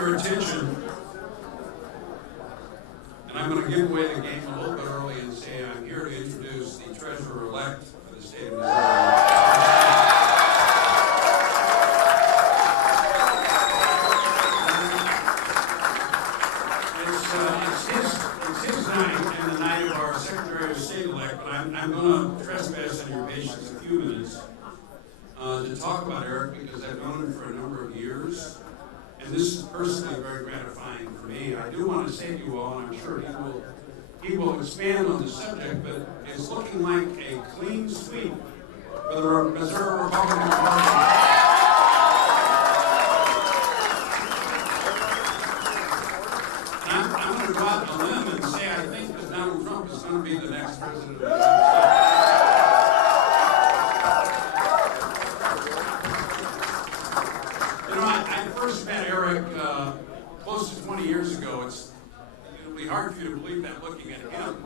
your attention, and I'm going to give away the game a little bit early and say I'm here to introduce the treasurer-elect for the state of Missouri. It's his night and the night of our Secretary of State-elect, but I'm going to trespass on your patience a few minutes to talk about Eric because I've known him for a number of years. And this is personally very gratifying for me. I do want to say to you all, and I'm sure he will expand on the subject, but it's looking like a clean sweep for the Missouri Republican Party. I'm going to go out on a limb and say I think that Donald Trump is going to be the next president of the United States. I first met Eric close to 20 years ago. It'll be hard for you to believe that looking at him,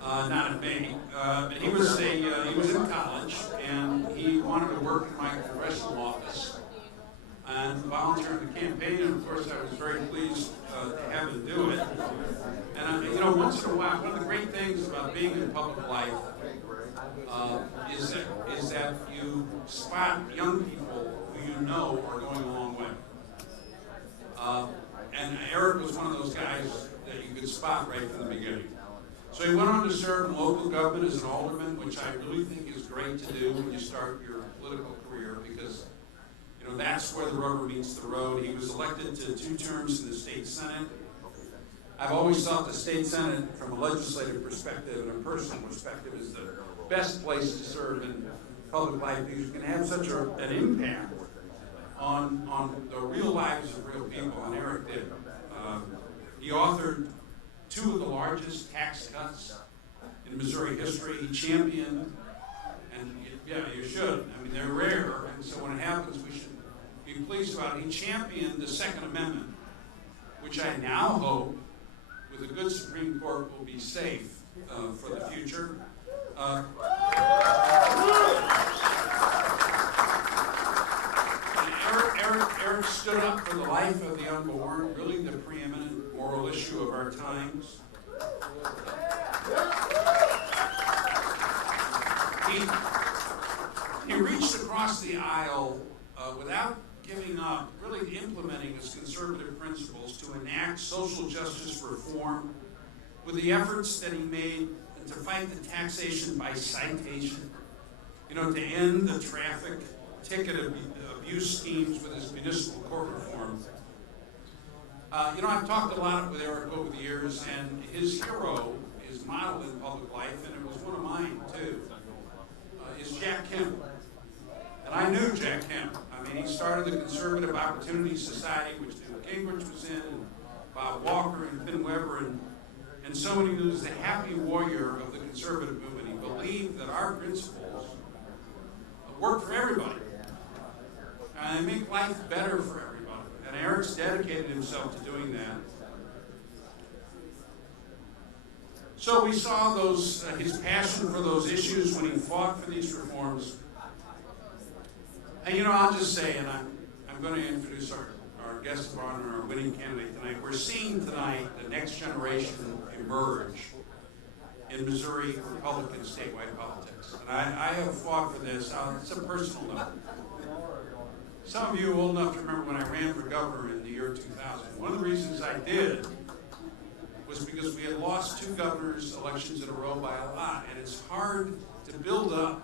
not at me. But he was in college and he wanted to work in my congressional office and volunteer in the campaign. And of course, I was very pleased to have him do it. And once in a while, one of the great things about being in public life is that you spot young people who you know are going a long way. And Eric was one of those guys that you could spot right from the beginning. So he went on to serve in local government as an alderman, which I really think is great to do when you start your political career because, that's where the rubber meets the road. He was elected to 2 terms in the state senate. I've always thought the state senate, from a legislative perspective and a personal perspective, is the best place to serve in public life because you can have such an impact on the real lives of real people, and Eric did. He authored 2 of the largest tax cuts in Missouri history. He championed, and you should. I mean, they're rare, and so when it happens, we should be pleased about it. He championed the Second Amendment, which I now hope, with a good Supreme Court, will be safe for the future. Eric stood up for the life of the unborn, really the preeminent moral issue of our times. He reached across the aisle without giving up, really implementing his conservative principles to enact social justice reform with the efforts that he made to fight the taxation by citation, to end the traffic ticket abuse schemes with his municipal court reform. I've talked a lot with Eric over the years, and his hero, his model in public life, and it was one of mine too, is Jack Kemp. And I knew Jack Kemp. I mean, he started the Conservative Opportunity Society, which Newt Gingrich was in, and Bob Walker and Finn Weber, and so many. He was the happy warrior of the conservative movement. He believed that our principles work for everybody and make life better for everybody. And Eric's dedicated himself to doing that. So we saw his passion for those issues when he fought for these reforms. And I'll just say, and I'm going to introduce our guest of honor, our winning candidate tonight. We're seeing tonight the next generation emerge in Missouri Republican statewide politics. And I have fought for this. It's a personal note. Some of you are old enough to remember when I ran for governor in the year 2000. One of the reasons I did was because we had lost 2 governor's elections in a row by a lot. And it's hard to build up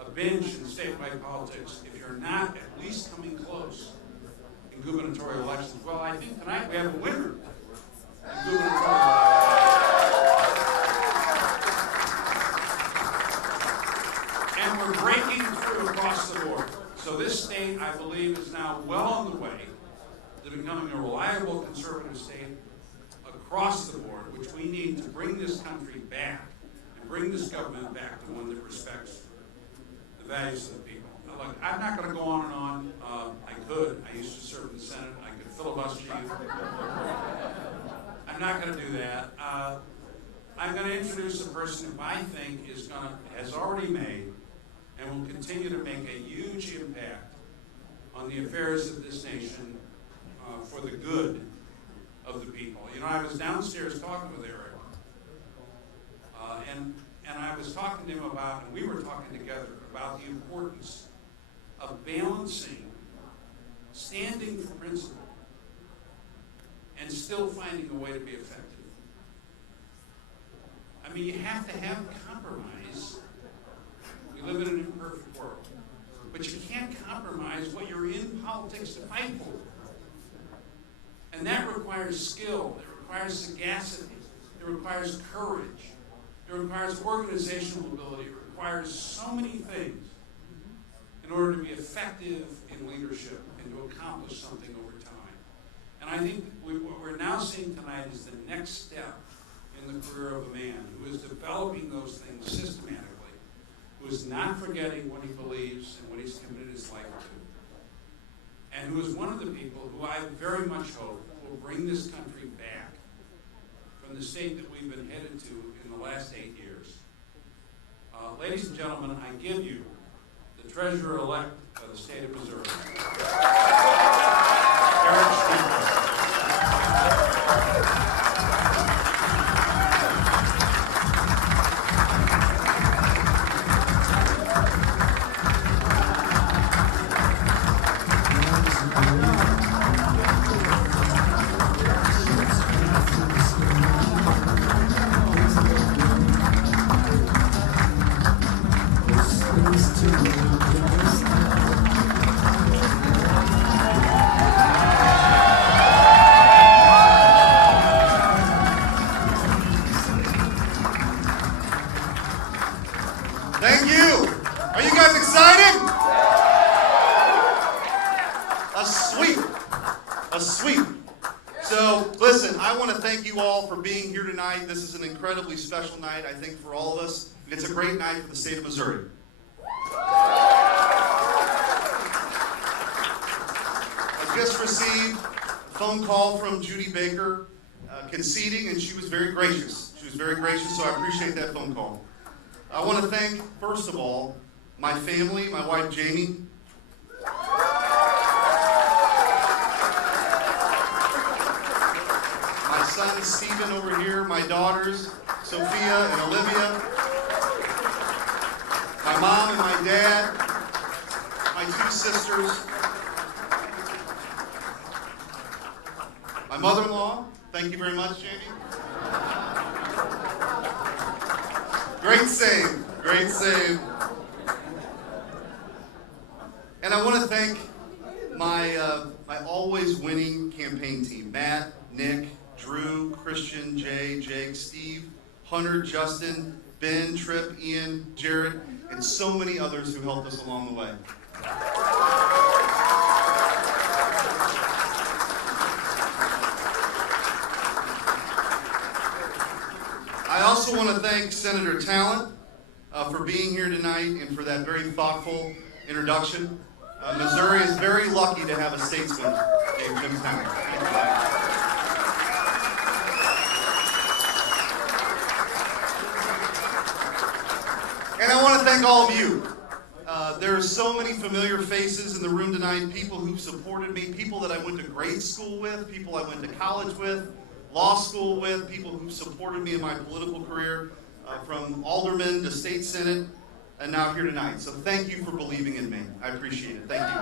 a bench in statewide politics if you're not at least coming close in gubernatorial elections. Well, I think tonight we have a winner in gubernatorial elections. And we're breaking through across the board. So this state, I believe, is now well on the way to becoming a reliable conservative state across the board, which we need to bring this country back and bring this government back to one that respects the values of the people. Now, look, I'm not going to go on and on. I could. I used to serve in the Senate. I could filibuster you. I'm not going to do that. I'm going to introduce a person who I think has already made and will continue to make a huge impact on the affairs of this nation for the downstairs talking with Eric, and I was talking to him about, and we were talking together about the importance of balancing standing for principle and still finding a way to be effective. I mean, you have to have compromise. We live in an imperfect world. But you can't compromise what you're in politics to fight for. And that requires skill. It requires sagacity. It requires courage. It requires organizational ability. It requires so many things in order to be effective in leadership and to accomplish something over time. And I think what we're now seeing tonight is the next step in the career of a man who is developing those things systematically, who is not forgetting what he believes and what he's committed his life to, and who is one of the people who I very much hope will bring this country back from the state that we've been headed to in the last 8 years. Ladies and gentlemen, I give you the Treasurer-elect of the state of Missouri, Eric Schmitt. Thank you. Are you guys excited? A sweep. So, listen, I want to thank you all for being here tonight. This is an incredibly special night, I think, for all of us. It's a great night for the state of Missouri. I just received a phone call from Judy Baker conceding, and she was very gracious. So I appreciate that phone call. I want to thank, first of all, my family, my wife Jamie, my son Stephen over here, my daughters Sophia and Olivia, my mom and my dad, my 2 sisters, my mother-in-law. Thank you very much, Jamie. Great save. And I want to thank my always winning campaign team: Matt, Nick, Drew, Christian, Jay, Jake, Steve, Hunter, Justin, Ben, Tripp, Ian, Jared, and so many others who helped us along the way. I also want to thank Senator Talent for being here tonight and for that very thoughtful introduction. Missouri is very lucky to have a statesman named Jim Talent. And I want to thank all of you. There are so many familiar faces in the room tonight, people who supported me, people that I went to grade school with, people I went to college with, law school with, people who supported me in my political career, from alderman to state senate, and now here tonight. So thank you for believing in me. I appreciate it. Thank you.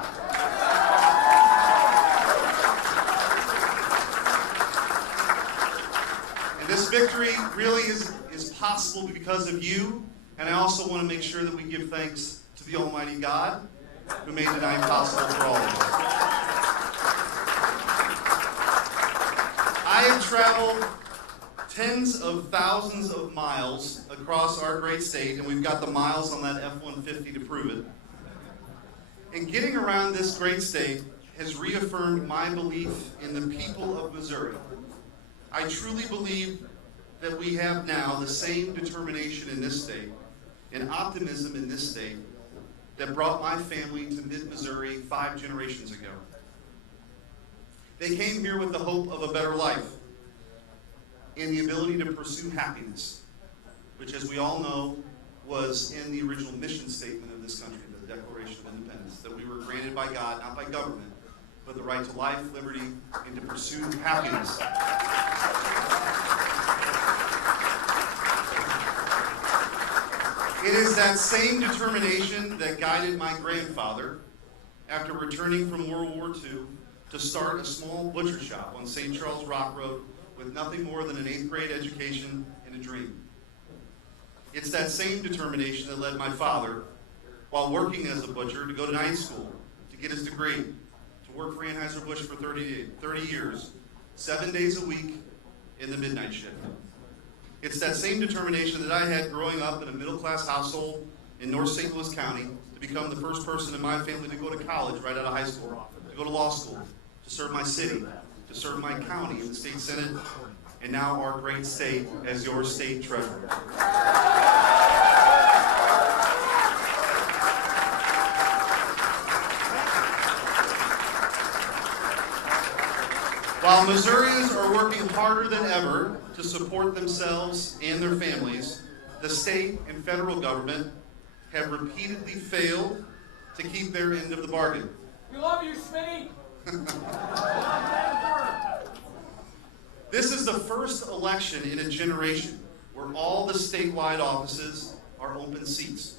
And this victory really is possible because of you, and I also want to make sure that we give thanks to the Almighty God who made tonight possible for all of us. I have traveled tens of thousands of miles across our great state, and we've got the miles on that F-150 to prove it. And getting around this great state has reaffirmed my belief in the people of Missouri. I truly believe that we have now the same determination in this state and optimism in this state that brought my family to mid-Missouri 5 generations ago. They came here with the hope of a better life and the ability to pursue happiness, which, as we all know, was in the original mission statement of this country, the Declaration of Independence, that we were granted by God, not by government, but the right to life, liberty, and to pursue happiness. It is that same determination that guided my grandfather after returning from World War II to start a small butcher shop on St. Charles Rock Road with nothing more than an 8th grade education and a dream. It's that same determination that led my father, while working as a butcher, to go to night school, to get his degree, to work for Anheuser-Busch for 30 years, 7 days a week in the midnight shift. It's that same determination that I had growing up in a middle-class household in North St. Louis County to become the first person in my family to go to college right out of high school, to go to law school, to serve my city, to serve my county in the state senate, and now our great state as your state treasurer. While Missourians are working harder than ever to support themselves and their families, the state and federal government have repeatedly failed to keep their end of the bargain. We love you, Schmitty! This is the first election in a generation where all the statewide offices are open seats,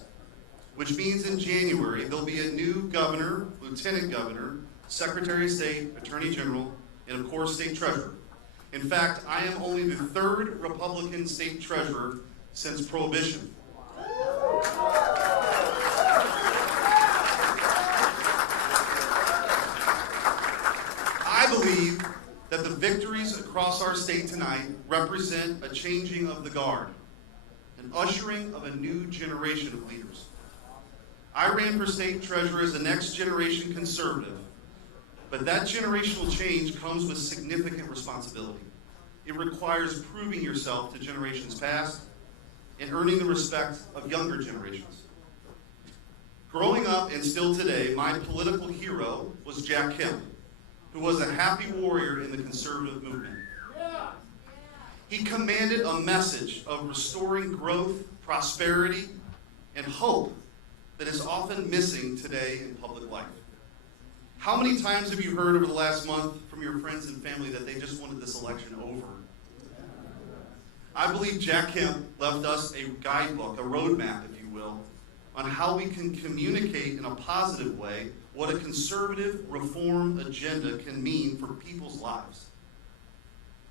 which means in January there'll be a new governor, lieutenant governor, secretary of state, attorney general, and of course state treasurer. In fact, I am only the 3rd Republican state treasurer since Prohibition. I believe that the victories across our state tonight represent a changing of the guard, an ushering of a new generation of leaders. I ran for state treasurer as a next generation conservative, but that generational change comes with significant responsibility. It requires proving yourself to generations past and earning the respect of younger generations. Growing up and still today, my political hero was Jack Kemp, who was a happy warrior in the conservative movement. He commanded a message of restoring growth, prosperity, and hope that is often missing today in public life. How many times have you heard over the last month from your friends and family that they just wanted this election over? I believe Jack Kemp left us a guidebook, a roadmap, if you will, on how we can communicate in a positive way what a conservative reform agenda can mean for people's lives.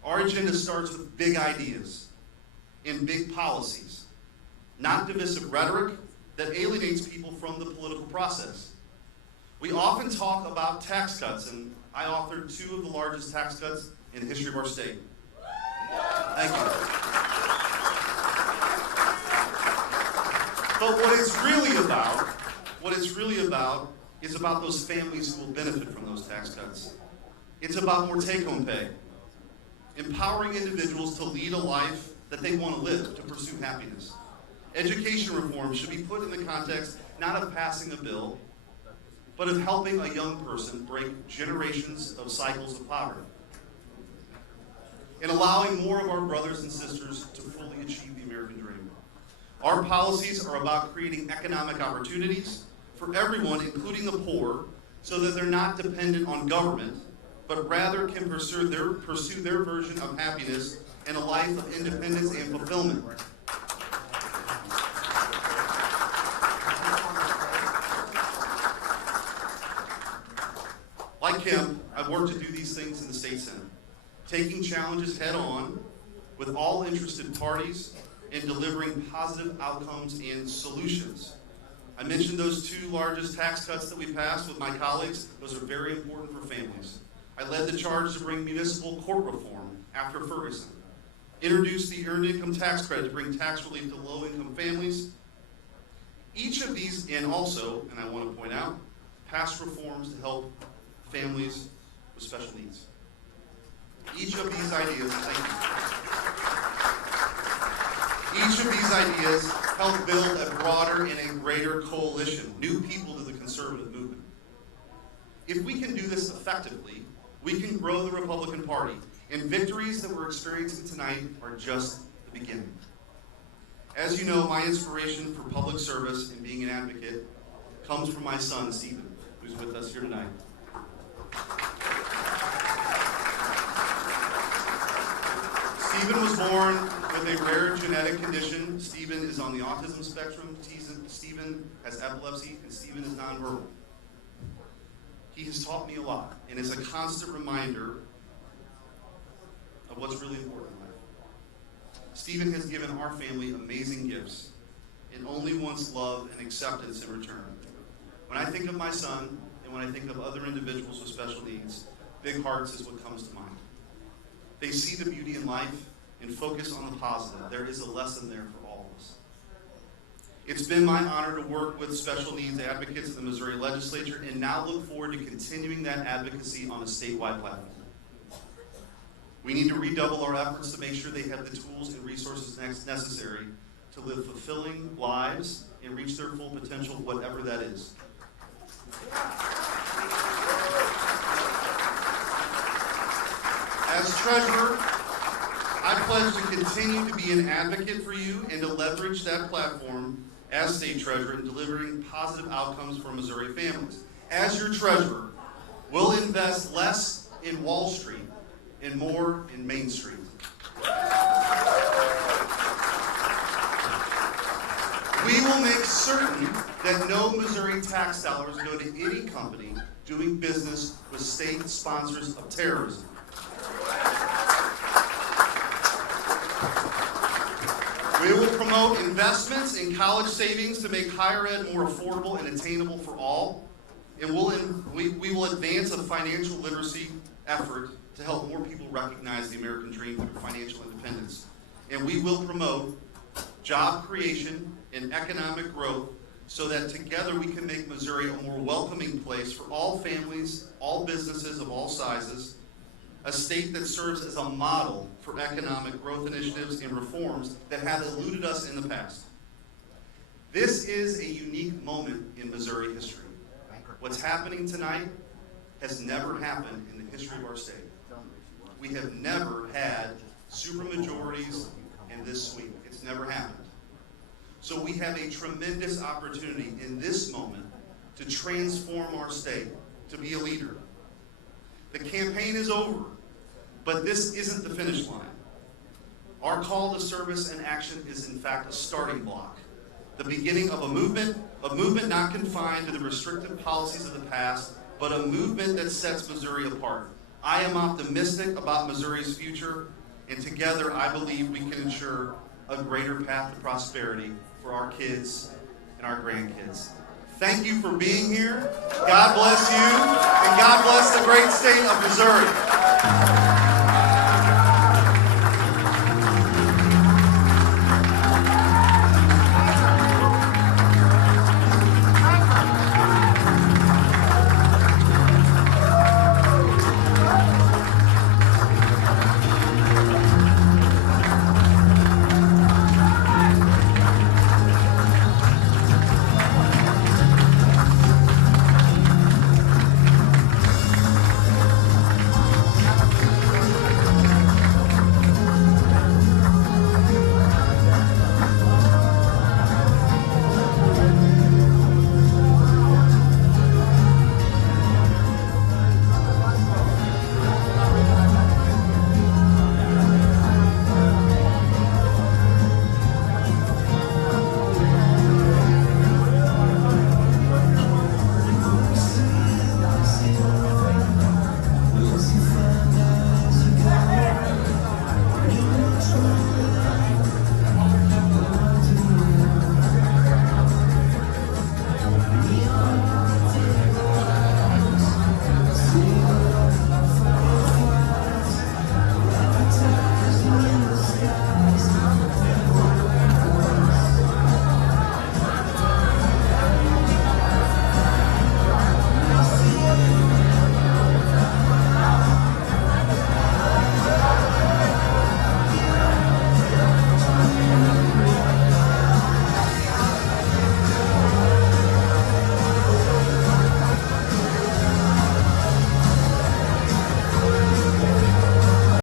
Our agenda starts with big ideas and big policies, not divisive rhetoric that alienates people from the political process. We often talk about tax cuts, and I authored 2 of the largest tax cuts in the history of our state. Thank you. But what it's really about is about those families who will benefit from those tax cuts. It's about more take-home pay, empowering individuals to lead a life that they want to live, to pursue happiness. Education reform should be put in the context not of passing a bill, but of helping a young person break generations of cycles of poverty, and allowing more of our brothers and sisters to fully achieve the American dream. Our policies are about creating economic opportunities for everyone, including the poor, so that they're not dependent on government, but rather can pursue their version of happiness and a life of independence and fulfillment. Like him, I've worked to do these things in the state senate, taking challenges head on with all interested parties and delivering positive outcomes and solutions. I mentioned those 2 largest tax cuts that we passed with my colleagues. Those are very important for families. I led the charge to bring municipal court reform after Ferguson, introduced the earned income tax credit to bring tax relief to low-income families. Each of these, and also, and I want to point out, passed reforms to help families with special needs. Each of these ideas, help build a broader and a greater coalition, new people to the conservative movement. If we can do this effectively, we can grow the Republican Party, and victories that we're experiencing tonight are just the beginning. As you know, my inspiration for public service and being an advocate comes from my son, Stephen, who's with us here tonight. Stephen was born with a rare genetic condition. Stephen is on the autism spectrum. Stephen has epilepsy, and Stephen is nonverbal. He has taught me a lot, and is a constant reminder of what's really important in life. Stephen has given our family amazing gifts, and only wants love and acceptance in return. When I think of my son, and when I think of other individuals with special needs, Big Hearts is what comes to mind. They see the beauty in life and focus on the positive. There is a lesson there for all of us. It's been my honor to work with special needs advocates in the Missouri legislature, and now look forward to continuing that advocacy on a statewide platform. We need to redouble our efforts to make sure they have the tools and resources necessary to live fulfilling lives and reach their full potential, whatever that is. As treasurer, I pledge to continue to be an advocate for you and to leverage that platform as state treasurer in delivering positive outcomes for Missouri families. As your treasurer, we'll invest less in Wall Street and more in Main Street. We will make certain that no Missouri tax dollars go to any company doing business with state sponsors of terrorism. We will promote investments in college savings to make higher ed more affordable and attainable for all. And we will advance a financial literacy effort to help more people recognize the American dream through financial independence. And we will promote job creation and economic growth so that together we can make Missouri a more welcoming place for all families, all businesses of all sizes, a state that serves as a model for economic growth initiatives and reforms that have eluded us in the past. This is a unique moment in Missouri history. What's happening tonight has never happened in the history of our state. We have never had supermajorities in this sweep. It's never happened. So we have a tremendous opportunity in this moment to transform our state, to be a leader. The campaign is over, but this isn't the finish line. Our call to service and action is in fact a starting block, the beginning of a movement not confined to the restrictive policies of the past, but a movement that sets Missouri apart. I am optimistic about Missouri's future, and together I believe we can ensure a greater path to prosperity for our kids and our grandkids. Thank you for being here. God bless you, and God bless the great state of Missouri.